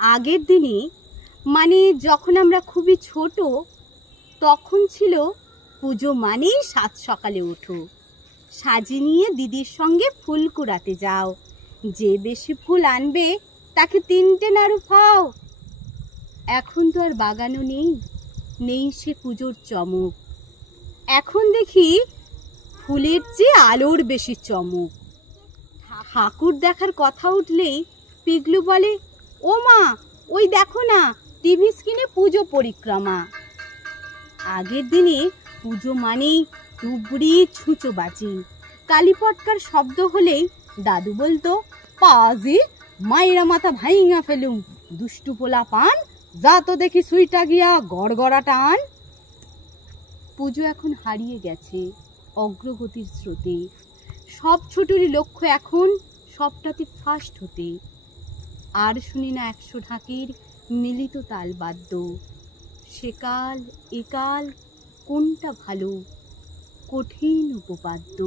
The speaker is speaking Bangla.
আগের দিনে মানে যখন আমরা খুবই ছোট তখন ছিল পুজো মানেই সাত সকালে ওঠো, সাজি নিয়ে দিদির সঙ্গে ফুল কুড়াতে যাও, যে বেশি ফুল আনবে তাকে 3টে নাড়ু খাও। এখন তো আর বাগানও নেই, নেই সে পুজোর চমক। এখন দেখি ফুলের চেয়ে আলোর বেশি চমক। ঠাকুর দেখার কথা উঠলেই পিগলু বলে, ও মা, ওই দেখো না টিভি স্ক্রিনে পুজো পরিক্রমা। আগের দিনে পুজো মানেই তুবড়ি ছুঁচো বাজি, কালীপটকার শব্দ হলেই দাদু বলতো, পাজি মাইরা মাথা ভাইঙা ফেলুম, দুষ্টু পোলা পান, যা তো দেখি সুইটা গিয়া গড়গড়া টান। পুজো এখন হারিয়ে গেছে অগ্রগতির স্রোতে, সব ছোটরই লক্ষ্য এখন সবটাতে ফার্স্ট হতে। আর শুনি না 100 ঢাকির মিলিত তাল বাদ্য, সেকাল একাল কোনটা ভালো, কঠিন উপপাদ্য।